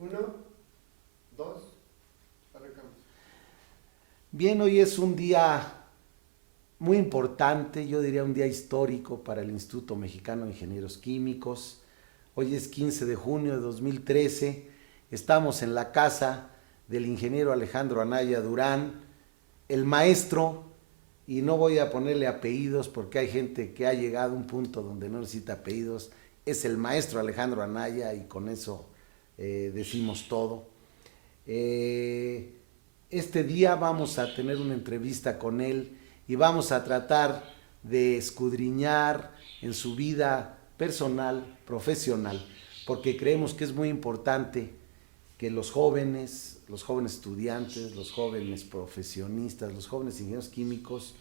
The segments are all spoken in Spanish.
Uno, dos, arrancamos. Bien, hoy es un día muy importante, yo diría un día histórico para el Instituto Mexicano de Ingenieros Químicos. Hoy es 15 de junio de 2013, estamos en la casa del ingeniero Alejandro Anaya Durán, el maestro, y no voy a ponerle apellidos porque hay gente que ha llegado a un punto donde no necesita apellidos, es el maestro Alejandro Anaya y con eso decimos todo. Eh, este día vamos a tener una entrevista con él y vamos a tratar de escudriñar en su vida personal, profesional, porque creemos que es muy importante que los jóvenes estudiantes, los jóvenes profesionistas, los jóvenes ingenieros químicos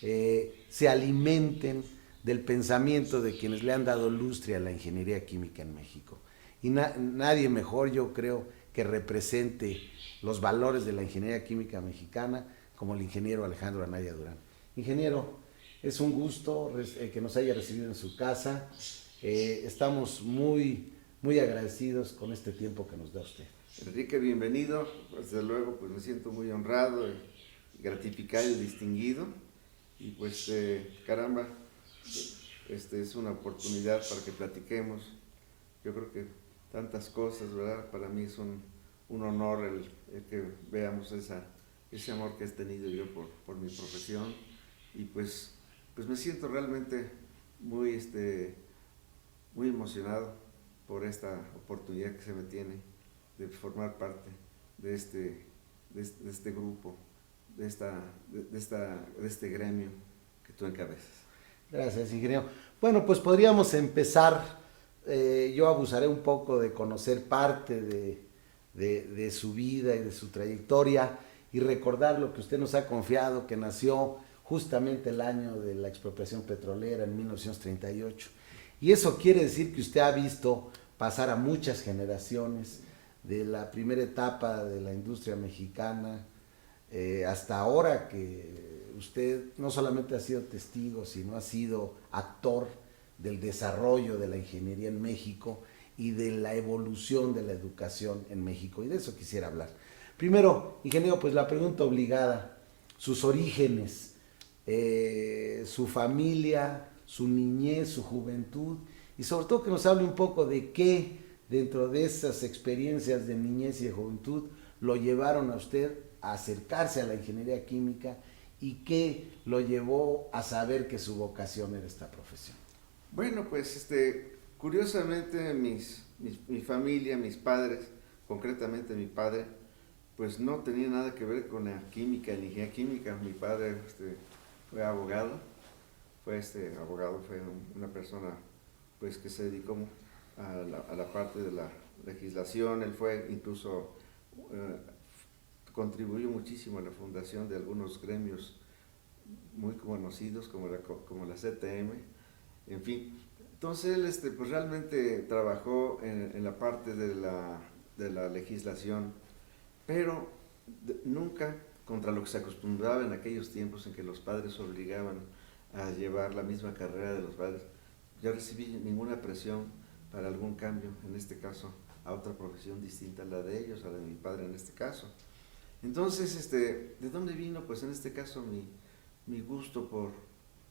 se alimenten del pensamiento de quienes le han dado lustre a la ingeniería química en México. Y nadie mejor, yo creo, que represente los valores de la ingeniería química mexicana como el ingeniero Alejandro Anaya Durán. Ingeniero, es un gusto que nos haya recibido en su casa. Estamos muy agradecidos con este tiempo que nos da usted. Enrique, bienvenido. Desde luego, pues me siento muy honrado, gratificado y distinguido. Y pues, caramba, es una oportunidad para que platiquemos. Yo creo que tantas cosas, ¿verdad? Para mí es un honor el que veamos ese amor que has tenido yo por mi profesión. Y pues me siento realmente muy, muy emocionado por esta oportunidad que se me tiene de formar parte de este grupo, de este gremio que tú encabezas. Gracias, ingeniero. Bueno, pues podríamos empezar. Yo abusaré un poco de conocer parte de su vida y de su trayectoria y recordar lo que usted nos ha confiado, que nació justamente el año de la expropiación petrolera en 1938. Y eso quiere decir que usted ha visto pasar a muchas generaciones de la primera etapa de la industria mexicana hasta ahora, que usted no solamente ha sido testigo, sino ha sido actor del desarrollo de la ingeniería en México y de la evolución de la educación en México. Y de eso quisiera hablar. Primero, ingeniero, pues la pregunta obligada, sus orígenes, su familia, su niñez, su juventud, y sobre todo que nos hable un poco de qué dentro de esas experiencias de niñez y de juventud lo llevaron a usted a acercarse a la ingeniería química y qué lo llevó a saber que su vocación era esta profesión. Bueno, pues curiosamente mi familia, mis padres, concretamente mi padre, pues no tenía nada que ver con la química, la ingeniería química. Mi padre fue abogado, fue una persona pues que se dedicó a la parte de la legislación. Él fue incluso eh, contribuyó muchísimo a la fundación de algunos gremios muy conocidos como la CTM, en fin. Entonces él pues realmente trabajó en la parte de la legislación, pero nunca contra lo que se acostumbraba en aquellos tiempos en que los padres obligaban a llevar la misma carrera de los padres. Yo recibí ninguna presión para algún cambio, en este caso a otra profesión distinta a la de ellos, a la de mi padre en este caso. Entonces, ¿de dónde vino? Pues en este caso mi gusto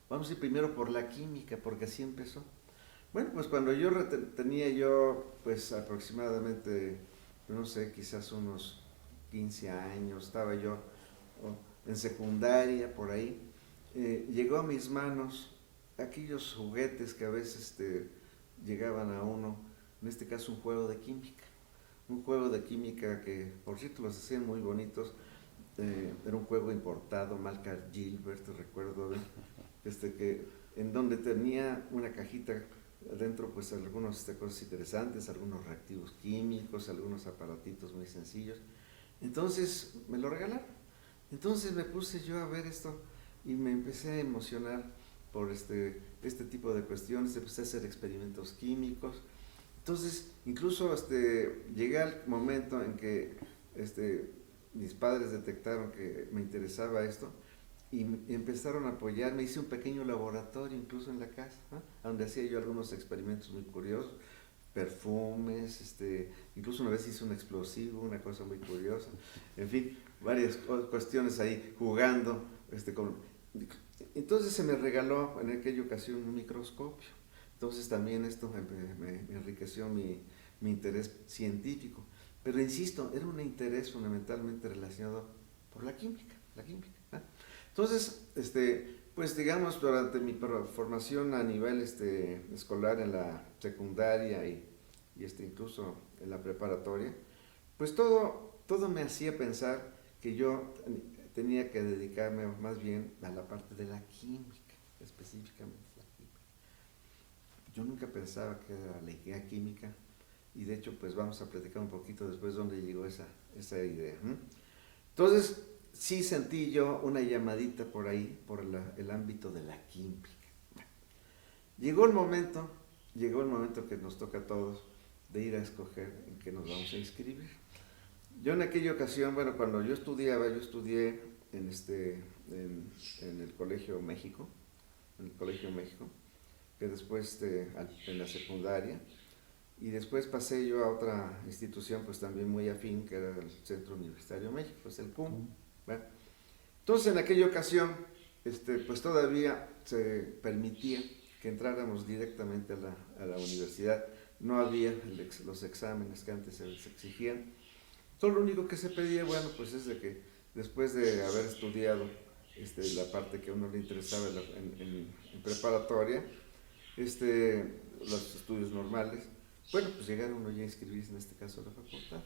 vamos a decir primero por la química, porque así empezó. Bueno, pues cuando tenía yo pues aproximadamente, no sé, quizás unos 15 años, estaba yo en secundaria, por ahí, llegó a mis manos aquellos juguetes que a veces llegaban a uno, en este caso un juego de química. Un juego de química que, por cierto, los hacían muy bonitos. Era un juego importado, marca Gilbert, recuerdo, en donde tenía una cajita adentro, pues algunas cosas interesantes, algunos reactivos químicos, algunos aparatitos muy sencillos. Entonces me lo regalaron. Entonces me puse yo a ver esto y me empecé a emocionar por este tipo de cuestiones. Empecé a hacer experimentos químicos. Entonces, incluso llegué al momento en que mis padres detectaron que me interesaba esto y empezaron a apoyarme. Hice un pequeño laboratorio incluso en la casa, ¿no? Donde hacía yo algunos experimentos muy curiosos. perfumes, incluso una vez hice un explosivo, una cosa muy curiosa, en fin, varias cuestiones ahí jugando, entonces se me regaló en aquella ocasión un microscopio, entonces también esto me enriqueció mi interés científico, pero insisto, era un interés fundamentalmente relacionado por la química, ¿no? Entonces, pues digamos, durante mi formación a nivel escolar en la secundaria y incluso en la preparatoria, pues todo me hacía pensar que yo tenía que dedicarme más bien a la parte de la química, específicamente la química. Yo nunca pensaba que era la ingeniería química, y de hecho pues vamos a platicar un poquito después dónde llegó esa idea. Entonces, sí sentí yo una llamadita por ahí, por el ámbito de la química. Llegó el momento que nos toca a todos de ir a escoger en qué nos vamos a inscribir. Yo en aquella ocasión, bueno, cuando yo estudié en el Colegio México, que después en la secundaria, y después pasé yo a otra institución pues también muy afín, que era el Centro Universitario México, pues el CUM. ¿Verdad? Entonces en aquella ocasión pues todavía se permitía que entráramos directamente a la universidad, no había los exámenes que antes se exigían. Todo lo único que se pedía, bueno, pues es de que después de haber estudiado la parte que a uno le interesaba en preparatoria, los estudios normales, bueno, pues llegar uno ya a inscribirse en este caso a la facultad.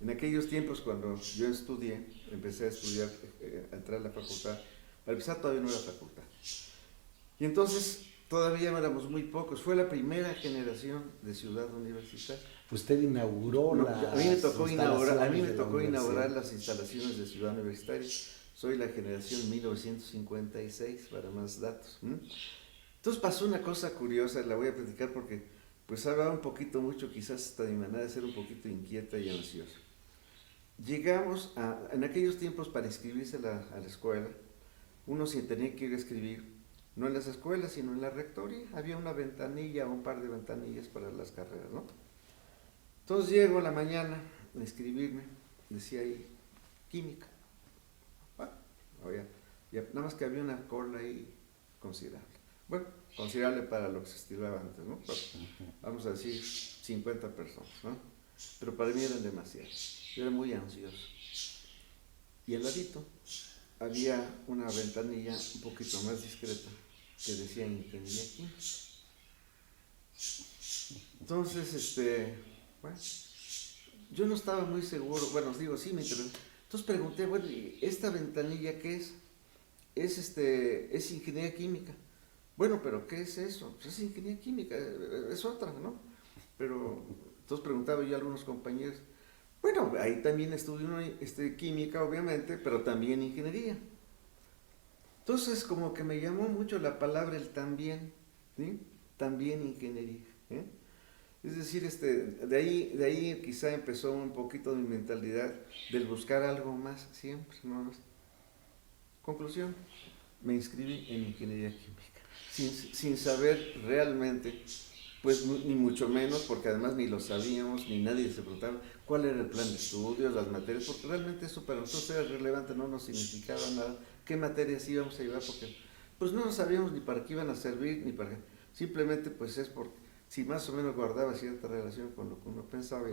En aquellos tiempos cuando yo empecé a estudiar, a entrar a la facultad, al empezar todavía no era facultad. Y entonces todavía éramos muy pocos, fue la primera generación de ciudad universitaria. Usted inauguró a mí me tocó inaugurar las instalaciones de Ciudad Universitaria. Soy la generación 1956, para más datos. Entonces pasó una cosa curiosa, la voy a platicar porque pues hablaba un poquito mucho, quizás hasta mi manera de ser un poquito inquieta y ansiosa. Llegamos en aquellos tiempos para inscribirse a la escuela, uno se tenía que ir a escribir, no en las escuelas, sino en la rectoría. Había una ventanilla o un par de ventanillas para las carreras, ¿no? Entonces llego a la mañana a inscribirme, decía ahí, química. Bueno, nada más que había una cola ahí considerable. Bueno, considerable para lo que se estilaba antes, ¿no? Pero, vamos a decir 50 personas, ¿no? Pero para mí eran demasiadas. Yo era muy ansioso. Y al ladito había una ventanilla un poquito más discreta que decía ingeniería química. Entonces, bueno, yo no estaba muy seguro, bueno, os digo, sí me interesó. Entonces pregunté, bueno, ¿y esta ventanilla qué es? Es ingeniería química. Bueno, pero ¿qué es eso? Pues es ingeniería química, es otra, ¿no? Pero entonces preguntaba yo a algunos compañeros, bueno, ahí también estudió uno, química, obviamente, pero también ingeniería. Entonces como que me llamó mucho la palabra el también, ¿sí? También ingeniería, ¿eh? Es decir, de ahí quizá empezó un poquito mi mentalidad del buscar algo más siempre, ¿no? Conclusión, me inscribí en ingeniería química, sin saber realmente, pues ni mucho menos, porque además ni lo sabíamos, ni nadie se preguntaba cuál era el plan de estudios, las materias, porque realmente eso para nosotros era relevante, no nos significaba nada, qué materias íbamos a llevar, porque pues no sabíamos ni para qué iban a servir, ni para simplemente pues es porque si más o menos guardaba cierta relación con lo que uno pensaba.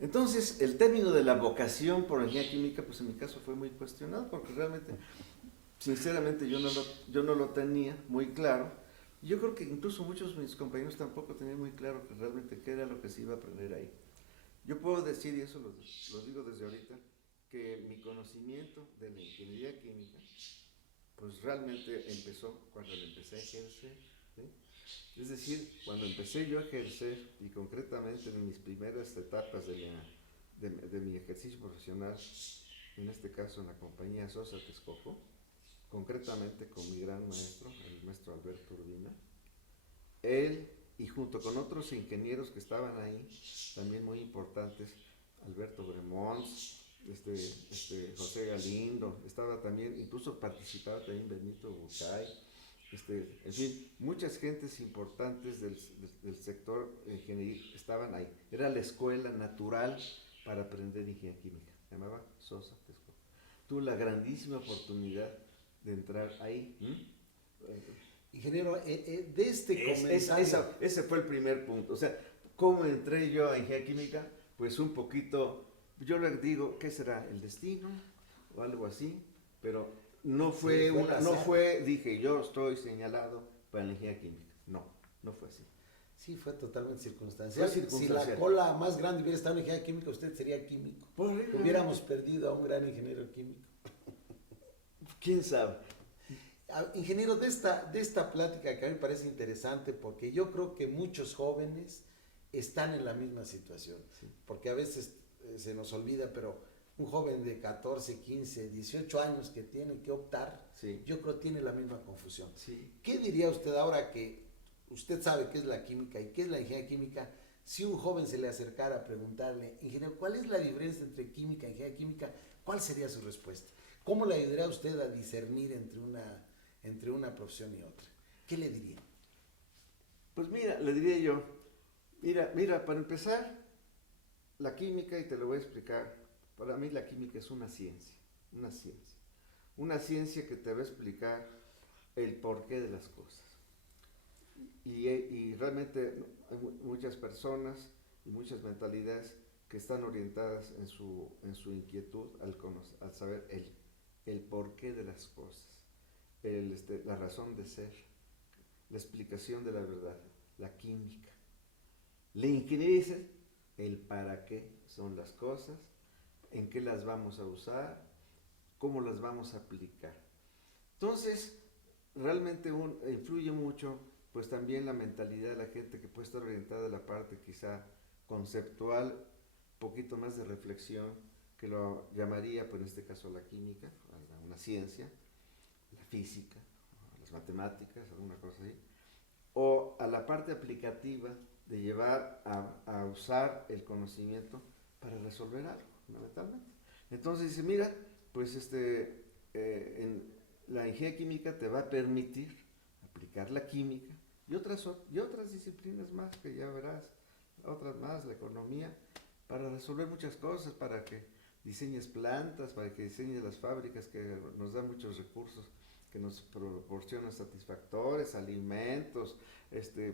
Entonces, el término de la vocación por ingeniería química, pues en mi caso fue muy cuestionado, porque realmente, sinceramente, yo no lo tenía muy claro. Yo creo que incluso muchos de mis compañeros tampoco tenían muy claro que realmente qué era lo que se iba a aprender ahí. Yo puedo decir, y eso lo digo desde ahorita, que mi conocimiento de la ingeniería química, pues realmente empezó cuando le empecé a ejercer, ¿sí? Es decir, cuando empecé yo a ejercer, y concretamente en mis primeras etapas de mi ejercicio profesional, en este caso en la compañía Sosa Texcoco, concretamente con mi gran maestro, el maestro Alberto Urbina, él y junto con otros ingenieros que estaban ahí, también muy importantes, Alberto Bremont, José Galindo, estaba también, incluso participaba también Benito Bucay, en fin, muchas gentes importantes del sector ingeniería estaban ahí. Era la escuela natural para aprender ingeniería química. Se llamaba Sosa Texcoco. Tuve la grandísima oportunidad de entrar ahí. Ingeniero, de este comentario... Ese fue el primer punto. O sea, ¿cómo entré yo a ingeniería química? Pues un poquito, yo le digo, ¿qué será? ¿El destino? O algo así, pero no fue, dije, yo estoy señalado para la ingeniería química. No fue así. Sí, fue totalmente circunstancial. Fue circunstancial. Si la cola más grande hubiera estado en ingeniería química, usted sería químico. Hubiéramos perdido a un gran ingeniero químico. ¿Quién sabe? Ingeniero, de esta plática que a mí me parece interesante, porque yo creo que muchos jóvenes están en la misma situación, Sí. porque a veces se nos olvida, pero un joven de 14, 15, 18 años que tiene que optar, Sí. yo creo que tiene la misma confusión. Sí. ¿Qué diría usted ahora que usted sabe qué es la química y qué es la ingeniería química? Si un joven se le acercara a preguntarle, ingeniero, ¿cuál es la diferencia entre química e ingeniería química? ¿Cuál sería su respuesta? ¿Cómo le ayudaría a usted a discernir entre una profesión y otra? ¿Qué le diría? Pues mira, le diría yo, mira, para empezar, la química, y te lo voy a explicar, para mí la química es una ciencia. Una ciencia que te va a explicar el porqué de las cosas. Y realmente hay muchas personas y muchas mentalidades que están orientadas en su inquietud al saber el porqué de las cosas, la razón de ser, la explicación de la verdad, la química. La ingeniería es el para qué son las cosas, en qué las vamos a usar, cómo las vamos a aplicar. Entonces, realmente influye mucho, pues también la mentalidad de la gente que puede estar orientada a la parte quizá conceptual, poquito más de reflexión, que lo llamaría, pues en este caso la química, una ciencia, la física, las matemáticas, alguna cosa así, o a la parte aplicativa de llevar a usar el conocimiento para resolver algo, fundamentalmente. Entonces dice, mira, pues la ingeniería química te va a permitir aplicar la química y otras disciplinas más que ya verás, otras más, la economía, para resolver muchas cosas, para que diseñes plantas, para que diseñes las fábricas que nos dan muchos recursos, que nos proporcionan satisfactores, alimentos,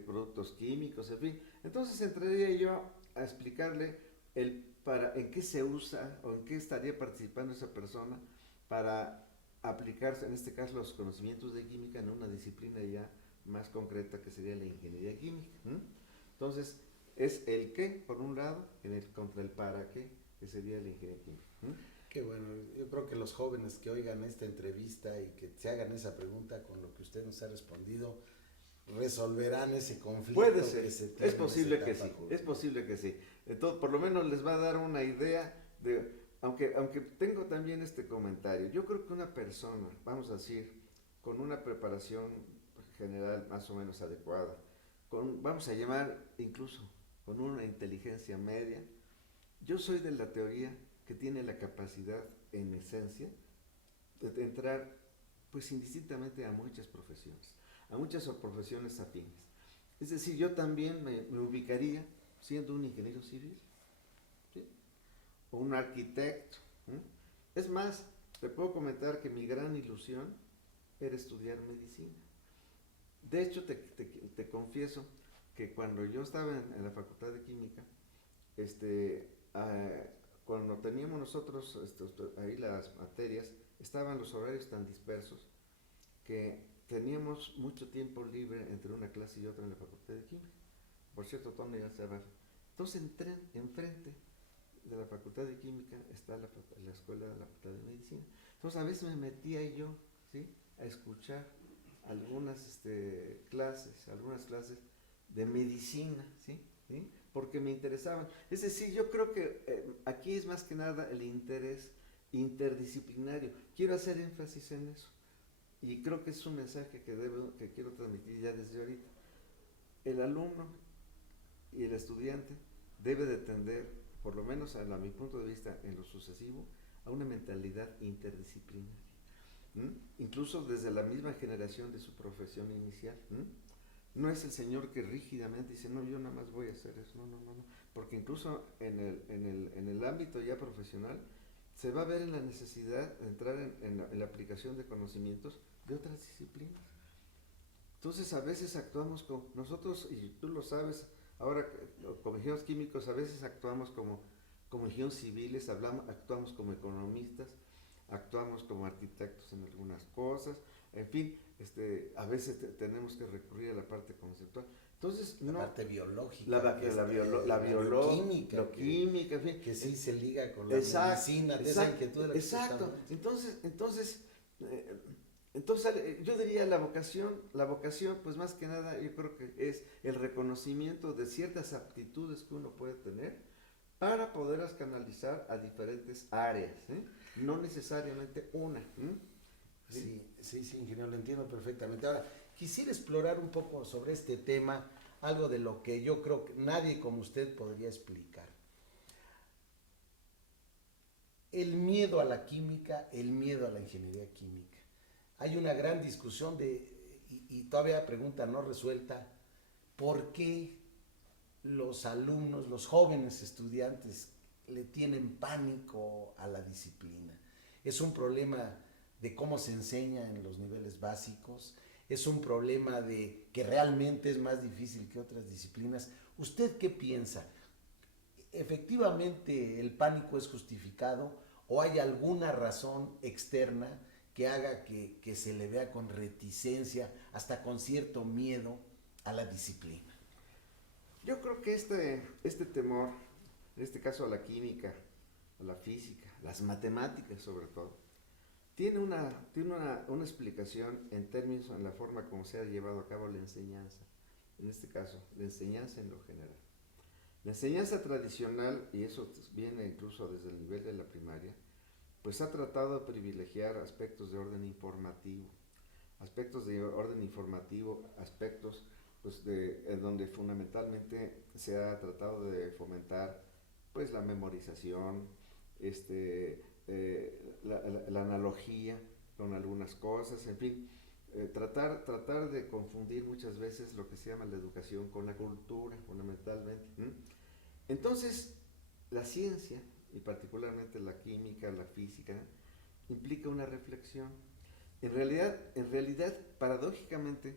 productos químicos, en fin. Entonces entraría yo a explicarle en qué se usa o en qué estaría participando esa persona para aplicarse, en este caso, los conocimientos de química en una disciplina ya más concreta que sería la ingeniería química. Entonces, es el qué, por un lado, contra el para qué, que sería la ingeniería química. Qué bueno, yo creo que los jóvenes que oigan esta entrevista y que se hagan esa pregunta con lo que usted nos ha respondido, resolverán ese conflicto. Puede ser, que se tiene es posible en que esa sí, etapa. es posible que sí. Entonces, por lo menos les va a dar una idea de, aunque tengo también este comentario, yo creo que una persona, vamos a decir, con una preparación general más o menos adecuada, vamos a llamar incluso con una inteligencia media, yo soy de la teoría que tiene la capacidad, en esencia, de entrar pues indistintamente a muchas profesiones afines. Es decir, yo también me ubicaría siendo un ingeniero civil, ¿sí? O un arquitecto. Es más, te puedo comentar que mi gran ilusión era estudiar medicina. De hecho, te confieso que cuando yo estaba en la Facultad de Química, cuando teníamos nosotros ahí las materias, estaban los horarios tan dispersos que teníamos mucho tiempo libre entre una clase y otra en la Facultad de Química. Por cierto, Tony ya se va. Entonces enfrente de la Facultad de Química está la escuela de la Facultad de Medicina. Entonces a veces me metía yo, ¿sí?, a escuchar algunas clases de medicina, ¿sí? Porque me interesaban. Es decir, yo creo que aquí es más que nada el interés interdisciplinario. Quiero hacer énfasis en eso. Y creo que es un mensaje que quiero transmitir ya desde ahorita. El alumno y el estudiante debe de tender, por lo menos a mi punto de vista en lo sucesivo, a una mentalidad interdisciplinaria. incluso desde la misma generación de su profesión inicial. No es el señor que rígidamente dice, no, yo nada más voy a hacer eso, no, porque incluso en el ámbito ya profesional se va a ver en la necesidad de entrar en la aplicación de conocimientos de otras disciplinas. Entonces a veces actuamos como, nosotros, y tú lo sabes, ahora como ingenieros químicos a veces actuamos como ingenieros civiles, actuamos como economistas, actuamos como arquitectos en algunas cosas, en fin, a veces tenemos que recurrir a la parte conceptual. Entonces, la parte biológica, la bioquímica, en fin. Que sí se liga con la medicina, esa inquietud de la que exacto. Entonces, yo diría la vocación, pues más que nada, yo creo que es el reconocimiento de ciertas aptitudes que uno puede tener para poderlas canalizar a diferentes áreas, no necesariamente una. Sí, ingeniero, lo entiendo perfectamente. Ahora, quisiera explorar un poco sobre este tema, algo de lo que yo creo que nadie como usted podría explicar. El miedo a la química, el miedo a la ingeniería química. Hay una gran discusión y todavía pregunta no resuelta, ¿por qué los alumnos, los jóvenes estudiantes le tienen pánico a la disciplina? Es un problema de cómo se enseña en los niveles básicos, es un problema de que realmente es más difícil que otras disciplinas. ¿Usted qué piensa? ¿Efectivamente el pánico es justificado o hay alguna razón externa que haga que se le vea con reticencia, hasta con cierto miedo a la disciplina? Yo creo que este temor, en este caso a la química, a la física, las matemáticas sobre todo, tiene una explicación en términos en la forma como se ha llevado a cabo la enseñanza. En este caso, la enseñanza en lo general. La enseñanza tradicional, y eso viene incluso desde el nivel de la primaria, pues ha tratado de privilegiar aspectos de orden informativo, aspectos pues donde fundamentalmente se ha tratado de fomentar pues la memorización, la analogía con algunas cosas, en fin, tratar de confundir muchas veces lo que se llama la educación con la cultura, fundamentalmente. Entonces, la ciencia, y particularmente la química, la física, implica una reflexión. En realidad, paradójicamente,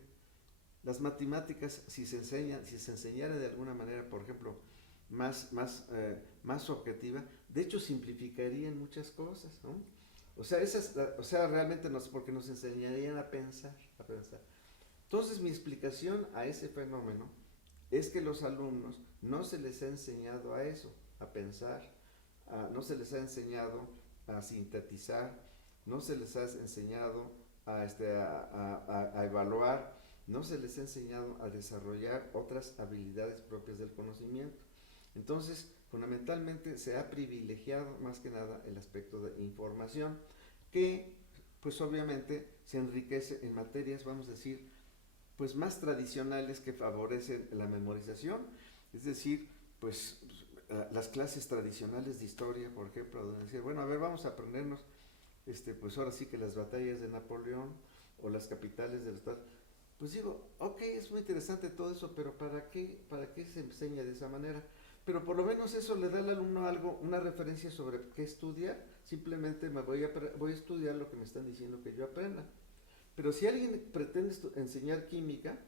las matemáticas, si se enseñara de alguna manera, por ejemplo, más objetiva, de hecho simplificarían muchas cosas, ¿no? Realmente porque nos enseñarían a pensar. Entonces mi explicación a ese fenómeno es que los alumnos no se les ha enseñado a eso, a pensar, no se les ha enseñado a sintetizar, no se les ha enseñado a evaluar, no se les ha enseñado a desarrollar otras habilidades propias del conocimiento. Entonces, fundamentalmente se ha privilegiado más que nada el aspecto de información, que pues obviamente se enriquece en materias, vamos a decir, pues más tradicionales que favorecen la memorización, es decir, pues las clases tradicionales de historia, por ejemplo, donde decir, bueno, a ver, vamos a aprendernos, pues ahora sí que las batallas de Napoleón o las capitales de los estados. Pues digo, ok, es muy interesante todo eso, pero ¿para qué se enseña de esa manera? Pero por lo menos eso le da al alumno una referencia sobre qué estudiar. Simplemente voy a estudiar lo que me están diciendo que yo aprenda. Pero si alguien pretende enseñar química,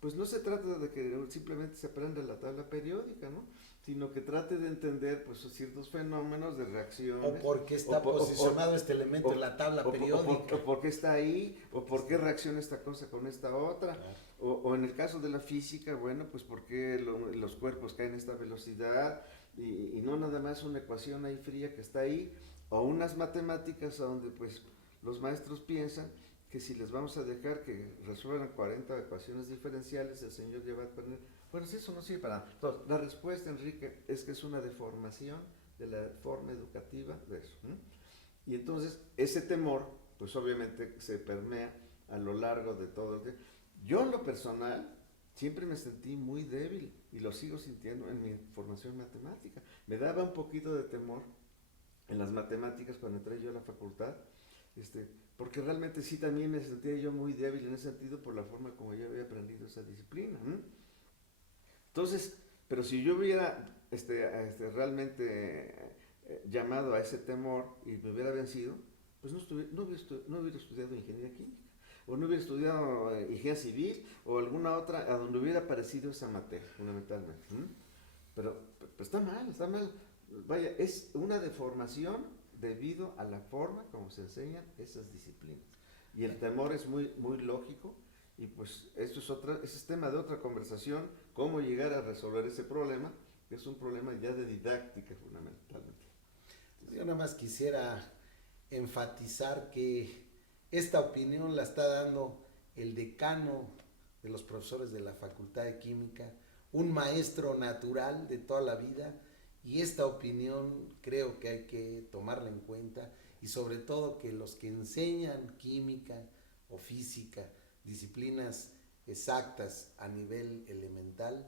pues no se trata de que simplemente se aprenda la tabla periódica, ¿no? Sino que trate de entender pues ciertos fenómenos de reacciones. O por qué está posicionado este elemento en la tabla periódica. O por qué está ahí, o por qué reacciona esta cosa con esta otra. Claro. O en el caso de la física, bueno, pues por qué los cuerpos caen a esta velocidad, y no nada más una ecuación ahí fría que está ahí, o unas matemáticas donde pues los maestros piensan que si les vamos a dejar que resuelvan 40 ecuaciones diferenciales, el señor ya va a poner, bueno, si eso no sirve para nada. Entonces, la respuesta, Enrique, es que es una deformación de la forma educativa de eso. Y entonces, ese temor, pues obviamente se permea a lo largo de todo el tiempo. Yo en lo personal, siempre me sentí muy débil, y lo sigo sintiendo en mi formación matemática. Me daba un poquito de temor en las matemáticas cuando entré yo a la facultad, Porque realmente sí también me sentía yo muy débil en ese sentido por la forma como yo había aprendido esa disciplina. Entonces, pero si yo hubiera realmente llamado a ese temor y me hubiera vencido, pues no hubiera estudiado ingeniería química, o no hubiera estudiado ingeniería civil, o alguna otra a donde hubiera aparecido esa materia, fundamentalmente. Pero está mal, está mal. Vaya, es una deformación debido a la forma como se enseñan esas disciplinas. Y el temor es muy, muy lógico, y pues ese es tema de otra conversación, cómo llegar a resolver ese problema, que es un problema ya de didáctica fundamentalmente. Yo nada más quisiera enfatizar que esta opinión la está dando el decano de los profesores de la Facultad de Química, un maestro natural de toda la vida, y esta opinión creo que hay que tomarla en cuenta, y sobre todo que los que enseñan química o física, disciplinas exactas a nivel elemental,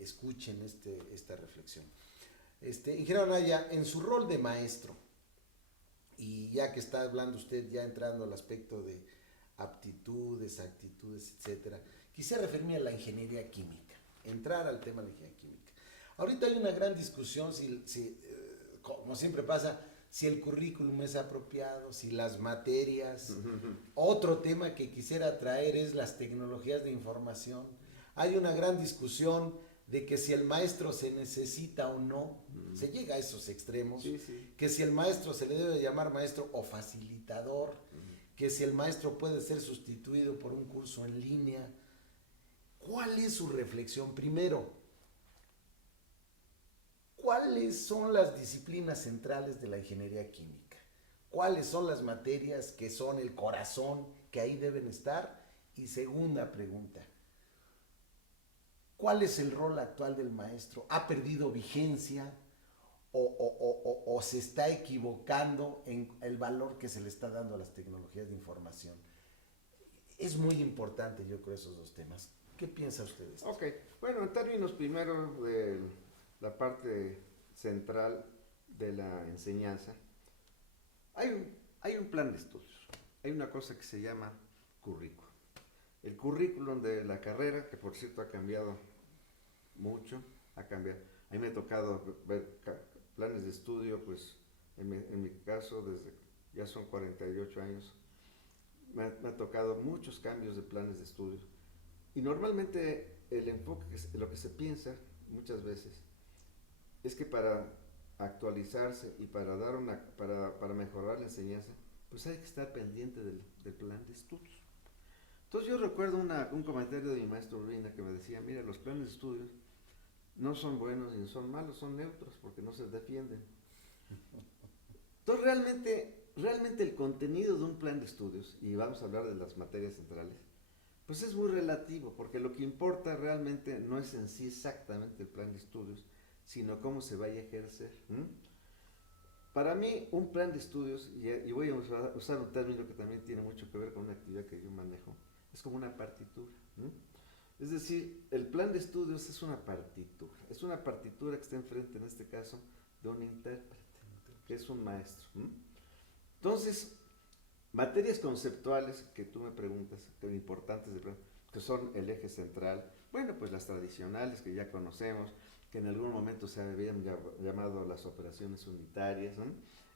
escuchen esta reflexión. Ingeniero Anaya, en su rol de maestro, y ya que está hablando usted, ya entrando al aspecto de aptitudes, actitudes, etcétera, quisiera referirme a la ingeniería química, entrar al tema de la ingeniería química. Ahorita hay una gran discusión, como siempre pasa, si el currículum es apropiado, si las materias. Otro tema que quisiera traer es las tecnologías de información. Hay una gran discusión de que si el maestro se necesita o no, se llega a esos extremos, Sí, sí. que si el maestro se le debe llamar maestro o facilitador, que si el maestro puede ser sustituido por un curso en línea. ¿Cuál es su reflexión? Primero, ¿cuáles son las disciplinas centrales de la ingeniería química? ¿Cuáles son las materias que son el corazón, que ahí deben estar? Y segunda pregunta, ¿cuál es el rol actual del maestro? ¿Ha perdido vigencia o se está equivocando en el valor que se le está dando a las tecnologías de información? Es muy importante, yo creo, esos dos temas. ¿Qué piensa usted de esto? Ok, bueno, en términos primero de la parte central de la enseñanza, hay un plan de estudios, hay una cosa que se llama currículum. El currículum de la carrera, que por cierto ha cambiado mucho, ha cambiado. A mí me ha tocado ver planes de estudio, pues en mi caso, desde ya son 48 años, me ha tocado muchos cambios de planes de estudio. Y normalmente el enfoque, lo que se piensa muchas veces, es que para actualizarse y para mejorar la enseñanza, pues hay que estar pendiente del plan de estudios. Entonces yo recuerdo un comentario de mi maestro Urbina que me decía, mira, los planes de estudios no son buenos ni son malos, son neutros porque no se defienden. Entonces realmente el contenido de un plan de estudios, y vamos a hablar de las materias centrales, pues es muy relativo, porque lo que importa realmente no es en sí exactamente el plan de estudios, sino cómo se vaya a ejercer. Para mí, un plan de estudios, y voy a usar un término que también tiene mucho que ver con una actividad que yo manejo, es como una partitura. Es decir, el plan de estudios es una partitura que está enfrente, en este caso, de un intérprete, que es un maestro. Entonces, materias conceptuales que tú me preguntas, que son importantes, que son el eje central, bueno, pues las tradicionales que ya conocemos, que en algún momento se habían llamado las operaciones unitarias, ¿no?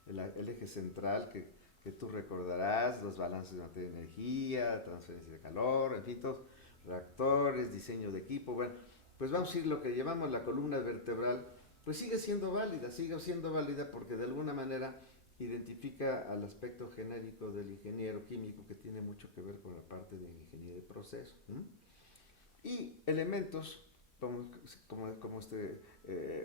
El eje central que tú recordarás, los balances de materia y energía, transferencia de calor, en fin, todos, reactores, diseño de equipo, bueno, pues vamos a ir lo que llamamos la columna vertebral, pues sigue siendo válida porque de alguna manera identifica al aspecto genérico del ingeniero químico que tiene mucho que ver con la parte de ingeniería de proceso. Y elementos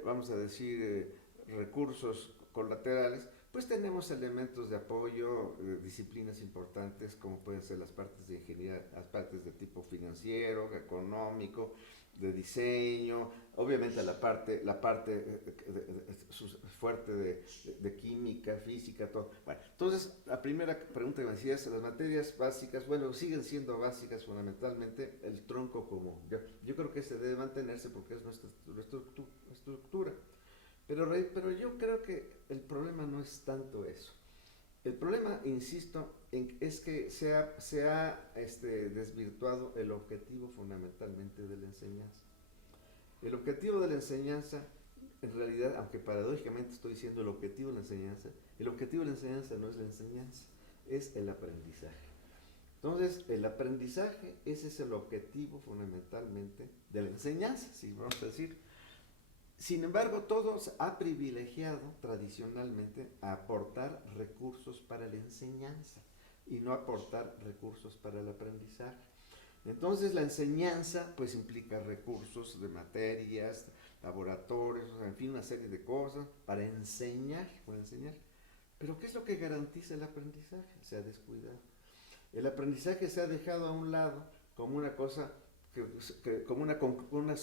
vamos a decir, recursos colaterales, pues tenemos elementos de apoyo, disciplinas importantes como pueden ser las partes de ingeniería, las partes de tipo financiero, económico, de diseño, obviamente la parte fuerte de química, física, todo. Bueno, entonces la primera pregunta que me decías, las materias básicas, bueno, siguen siendo básicas fundamentalmente el tronco común. Yo creo que ese debe mantenerse porque es nuestra estructura. Pero yo creo que el problema no es tanto eso. El problema, insisto, es que se ha desvirtuado el objetivo fundamentalmente de la enseñanza. El objetivo de la enseñanza, en realidad, aunque paradójicamente estoy diciendo el objetivo de la enseñanza, el objetivo de la enseñanza no es la enseñanza, es el aprendizaje. Entonces, el aprendizaje, ese es el objetivo fundamentalmente de la enseñanza, si vamos a decir. Sin embargo, todos ha privilegiado tradicionalmente a aportar recursos para la enseñanza y no aportar recursos para el aprendizaje. Entonces, la enseñanza pues implica recursos de materias, laboratorios, en fin, una serie de cosas para enseñar. Pero ¿qué es lo que garantiza el aprendizaje? Se ha descuidado. El aprendizaje se ha dejado a un lado como una cosa, como una